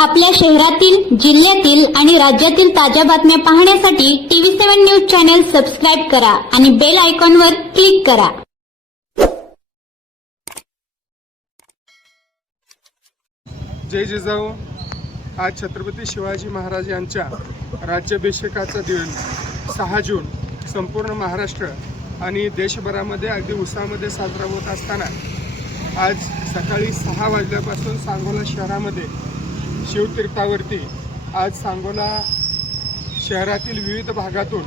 आपल्या शहरातील, जिल्ह्यातील आणि राज्यातील ताज्या बातम्या पाहण्यासाठी TV7 न्यूज चॅनल सबस्क्राइब करा आणि बेल आयकॉनवर क्लिक करा. जय जिजाऊ. आज छत्रपती शिवाजी महाराज यांच्या राज्याभिषेकाचा दिन 6 जून संपूर्ण महाराष्ट्र आणि देशभरामध्ये अगदी उत्साहामध्ये साजरा होत असताना आज सकाळी 6 वाजल्यापासून सांगोला शहरामध्ये शिवतीर्थावरती आज सांगोला शहरातील विविध भागातून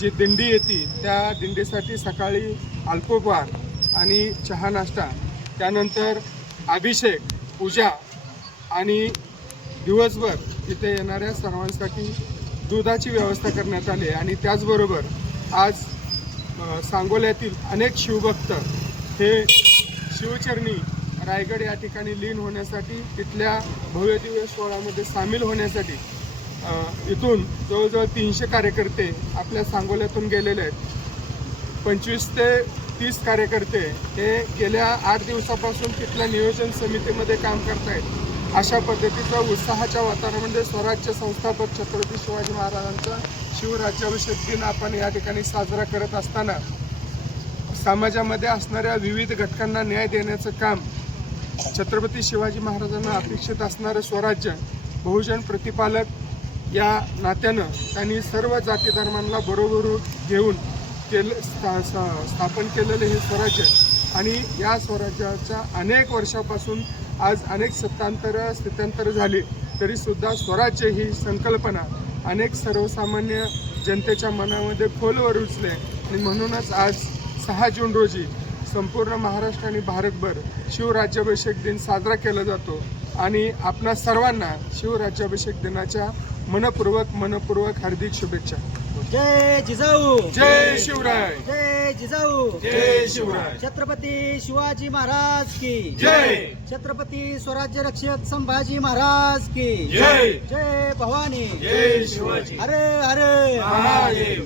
जी दिंडी येते त्या दिंडीसाठी सकाळी अल्पोपहार आणि चहा नाश्ता, त्यानंतर अभिषेक, पूजा आणि दिवसभर इथे येणाऱ्या सर्वांसाठी दुधाची व्यवस्था करण्यात आली. आणि त्याचबरोबर आज सांगोल्यातील अनेक शिवभक्त हे शिवचरणी रायगड या ठिकाणी लीन होण्यासाठी, तिथल्या भव्य दिव्य सोहळ्यामध्ये सामील होण्यासाठी इथून जवळजवळ 300 कार्यकर्ते आपल्या सांगोल्यातून गेलेले आहेत. 25 ते 30 कार्यकर्ते हे गेल्या 8 दिवसापासून तिथल्या नियोजन समितीमध्ये काम करत आहेत. अशा पद्धतीचा उत्साहाच्या वातावरणामध्ये स्वराज्य संस्थापक छत्रपती शिवाजी महाराजांचा शिवराज्याभिषेक दिन आपण या ठिकाणी साजरा करत असताना समाजामध्ये असणाऱ्या विविध घटकांना न्याय देण्याचं काम छत्रपती शिवाजी महाराजांना अपेक्षित असणारं स्वराज्य, बहुजन प्रतिपालक या नात्यानं त्यांनी सर्व जाती धर्मांना बरोबर घेऊन स्थापन केलेले हे स्वराज्य. आणि या स्वराज्याच्या अनेक वर्षापासून आज अनेक स्थित्यांतर झाली तरीसुद्धा स्वराज्य ही संकल्पना अनेक सर्वसामान्य जनतेच्या मनामध्ये खोलवर रुजले. आणि म्हणूनच आज 6 जून रोजी संपूर्ण महाराष्ट्र आणि भारतभर शिवराज्याभिषेक दिन साजरा केला जातो. आणि आपणा सर्वांना शिवराज्याभिषेक दिनाच्या मनपूर्वक हार्दिक शुभेच्छा. जय जिजाऊ, जय शिवराय, जय जिजाऊ, जय शिवराय. छत्रपती शिवाजी महाराज की जय. छत्रपती स्वराज्य रक्षक संभाजी महाराज की जय. जय भवानी, जय शिवाजी. हरे हरे महादेव.